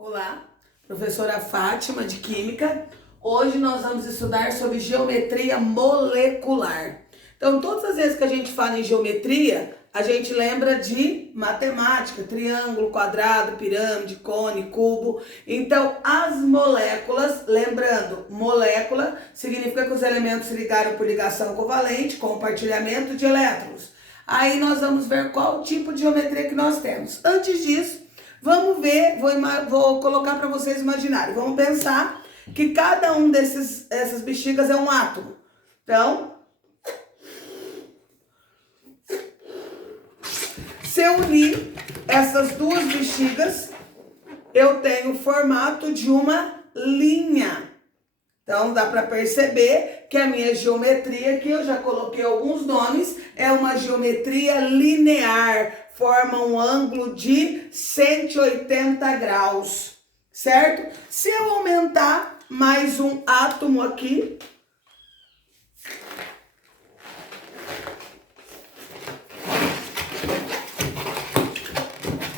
Olá, professora Fátima de Química. Hoje nós vamos estudar sobre geometria molecular. Então, todas as vezes que a gente fala em geometria, a gente lembra de matemática, triângulo, quadrado, pirâmide, cone, cubo. Então, as moléculas, lembrando, molécula significa que os elementos se ligaram por ligação covalente, compartilhamento de elétrons. Aí nós vamos ver qual tipo de geometria que nós temos. Antes disso, vamos ver, vou colocar para vocês imaginarem. Vamos pensar que cada um dessas bexigas é um átomo. Então, se eu unir essas duas bexigas, eu tenho o formato de uma linha. Então, dá para perceber que a minha geometria, que eu já coloquei alguns nomes, é uma geometria linear. Forma um ângulo de 180 graus, certo? Se eu aumentar mais um átomo aqui,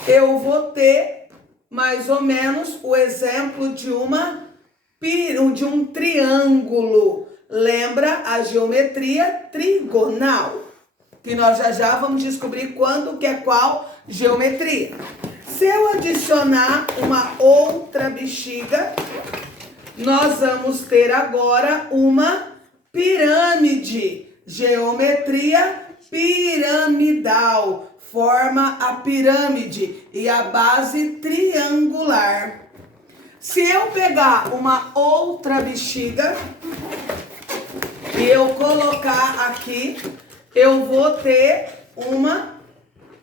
eu vou ter mais ou menos o exemplo de um triângulo. Lembra a geometria trigonal, que nós já vamos descobrir quando que é qual geometria. Se eu adicionar uma outra bexiga, nós vamos ter agora uma pirâmide. Geometria piramidal. Forma a pirâmide e a base triangular. Se eu pegar uma outra bexiga e eu colocar aqui, eu vou ter uma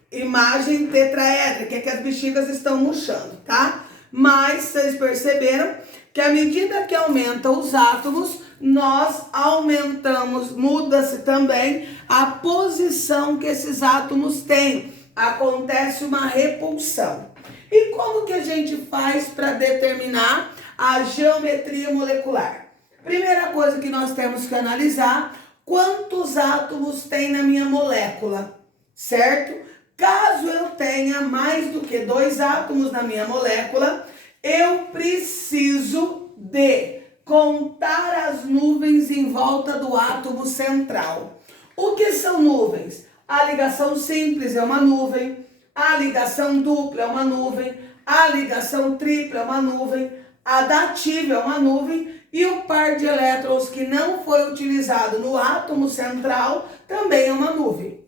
imagem tetraédrica, que as bexigas estão murchando, tá? Mas vocês perceberam que à medida que aumenta os átomos, nós aumentamos, muda-se também a posição que esses átomos têm. Acontece uma repulsão. E como que a gente faz para determinar a geometria molecular? Primeira coisa que nós temos que analisar: quantos átomos tem na minha molécula, certo? Caso eu tenha mais do que 2 átomos na minha molécula, eu preciso de contar as nuvens em volta do átomo central. O que são nuvens? A ligação simples é uma nuvem, a ligação dupla é uma nuvem, a ligação tripla é uma nuvem, a dativa é uma nuvem e o par de elétrons que não foi utilizado no átomo central também é uma nuvem.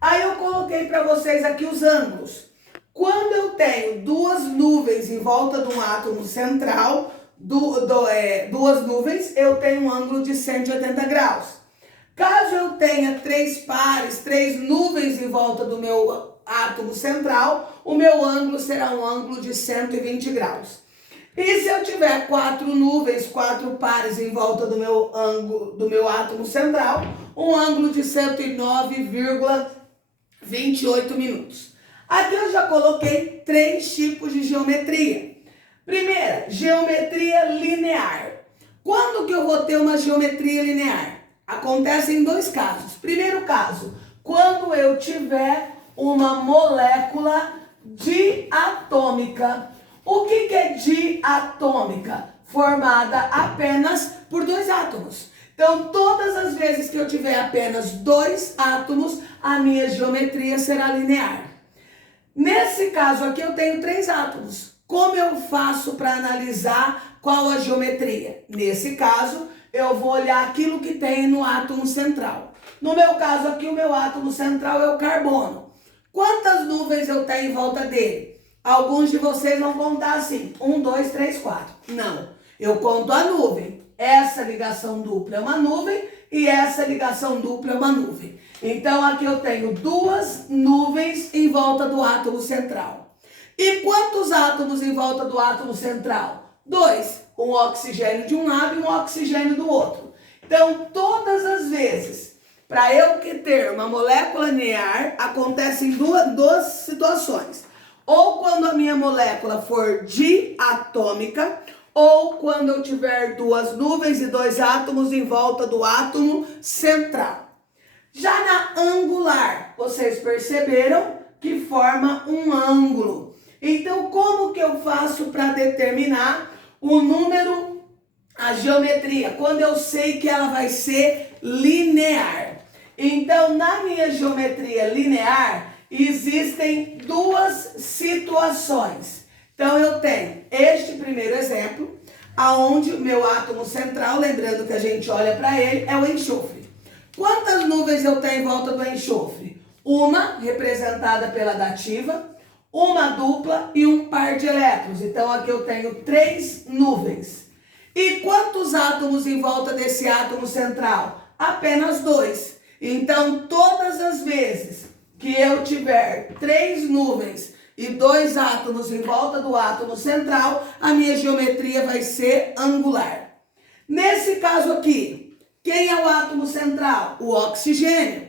Aí eu coloquei para vocês aqui os ângulos. Quando eu tenho duas nuvens em volta de um átomo central, duas nuvens, eu tenho um ângulo de 180 graus. Caso eu tenha 3 pares, 3 nuvens em volta do meu átomo central, o meu ângulo será um ângulo de 120 graus. E se eu tiver 4 nuvens, 4 pares em volta do meu átomo central, um ângulo de 109,28 minutos. Aqui eu já coloquei 3 tipos de geometria. Primeira, geometria linear. Quando que eu vou ter uma geometria linear? Acontece em 2 casos. Primeiro caso, quando eu tiver uma molécula diatômica. O que é diatômica? Formada apenas por 2 átomos. Então, todas as vezes que eu tiver apenas 2 átomos, a minha geometria será linear. Nesse caso aqui, eu tenho 3 átomos. Como eu faço para analisar qual a geometria? Nesse caso, eu vou olhar aquilo que tem no átomo central. No meu caso aqui, o meu átomo central é o carbono. Quantas nuvens eu tenho em volta dele? Alguns de vocês vão contar assim, 1, 2, 3, 4. Não, eu conto a nuvem. Essa ligação dupla é uma nuvem e essa ligação dupla é uma nuvem. Então, aqui eu tenho 2 nuvens em volta do átomo central. E quantos átomos em volta do átomo central? 2. Um oxigênio de um lado e um oxigênio do outro. Então, todas as vezes, para eu ter uma molécula linear, acontecem duas situações. Ou quando a minha molécula for diatômica, ou quando eu tiver 2 nuvens e 2 átomos em volta do átomo central. Já na angular, vocês perceberam que forma um ângulo. Então, como que eu faço para determinar o número, a geometria? Quando eu sei que ela vai ser linear. Então, na minha geometria linear, existem duas situações. Então, eu tenho este primeiro exemplo, aonde o meu átomo central, lembrando que a gente olha para ele, é o enxofre. Quantas nuvens eu tenho em volta do enxofre? Uma, representada pela dativa, uma dupla e um par de elétrons. Então, aqui eu tenho 3 nuvens. E quantos átomos em volta desse átomo central? Apenas 2. Então, todas as vezes que eu tiver 3 nuvens e 2 átomos em volta do átomo central, a minha geometria vai ser angular. Nesse caso aqui, quem é o átomo central? O oxigênio.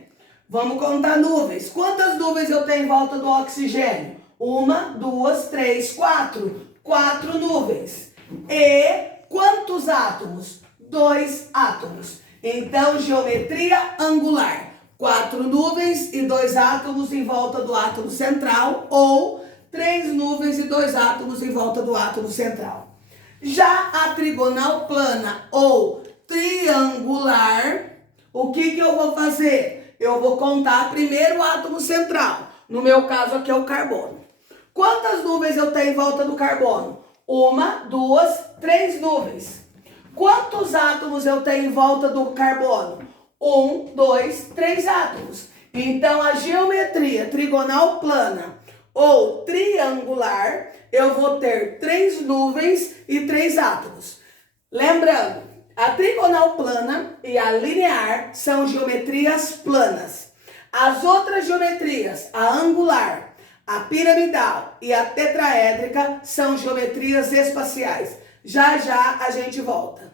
Vamos contar nuvens. Quantas nuvens eu tenho em volta do oxigênio? 1, 2, 3, 4. 4 nuvens. E quantos átomos? 2 átomos. Então, geometria angular. 4 nuvens e 2 átomos em volta do átomo central, ou 3 nuvens e 2 átomos em volta do átomo central. Já a trigonal plana ou triangular, o que eu vou fazer? Eu vou contar primeiro o átomo central. No meu caso aqui é o carbono. Quantas nuvens eu tenho em volta do carbono? 1, 2, 3 nuvens. Quantos átomos eu tenho em volta do carbono? 1, 2, 3 átomos. Então, a geometria trigonal plana ou triangular, eu vou ter 3 nuvens e 3 átomos. Lembrando, a trigonal plana e a linear são geometrias planas. As outras geometrias, a angular, a piramidal e a tetraédrica, são geometrias espaciais. Já já a gente volta.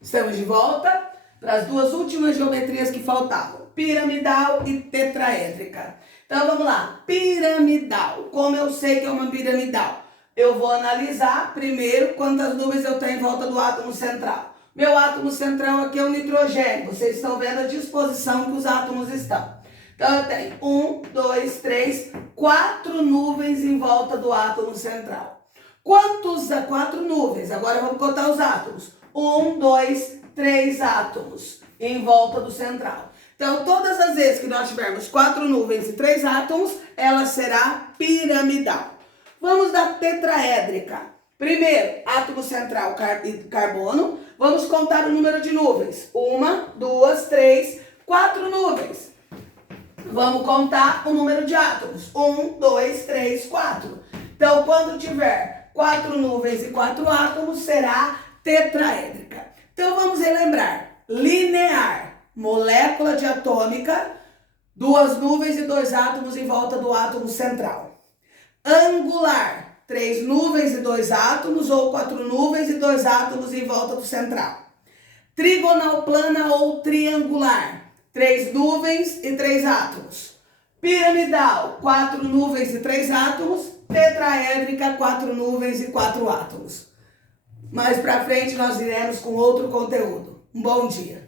Estamos de volta para as duas últimas geometrias que faltavam, piramidal e tetraédrica. Então vamos lá, piramidal. Como eu sei que é uma piramidal? Eu vou analisar primeiro quantas nuvens eu tenho em volta do átomo central. Meu átomo central aqui é o nitrogênio. Vocês estão vendo a disposição que os átomos estão. Então eu tenho 1, 2, 3, 4 nuvens em volta do átomo central. Quantos? 4 nuvens. Agora vamos contar os átomos. 1, 2, 3 átomos em volta do central. Então, todas as vezes que nós tivermos 4 nuvens e 3 átomos, ela será piramidal. Vamos da tetraédrica. Primeiro, átomo central carbono. Vamos contar o número de nuvens. 1, 2, 3, 4 nuvens. Vamos contar o número de átomos. 1, 2, 3, 4. Então, quando tiver 4 nuvens e 4 átomos, será tetraédrica. Então, vamos relembrar. Linear, molécula diatômica, 2 nuvens e 2 átomos em volta do átomo central. Angular, 3 nuvens e 2 átomos, ou 4 nuvens e 2 átomos em volta do central. Trigonal plana ou triangular, 3 nuvens e 3 átomos. Piramidal, 4 nuvens e 3 átomos. Tetraédrica, 4 nuvens e 4 átomos. Mais pra frente nós iremos com outro conteúdo. Um bom dia.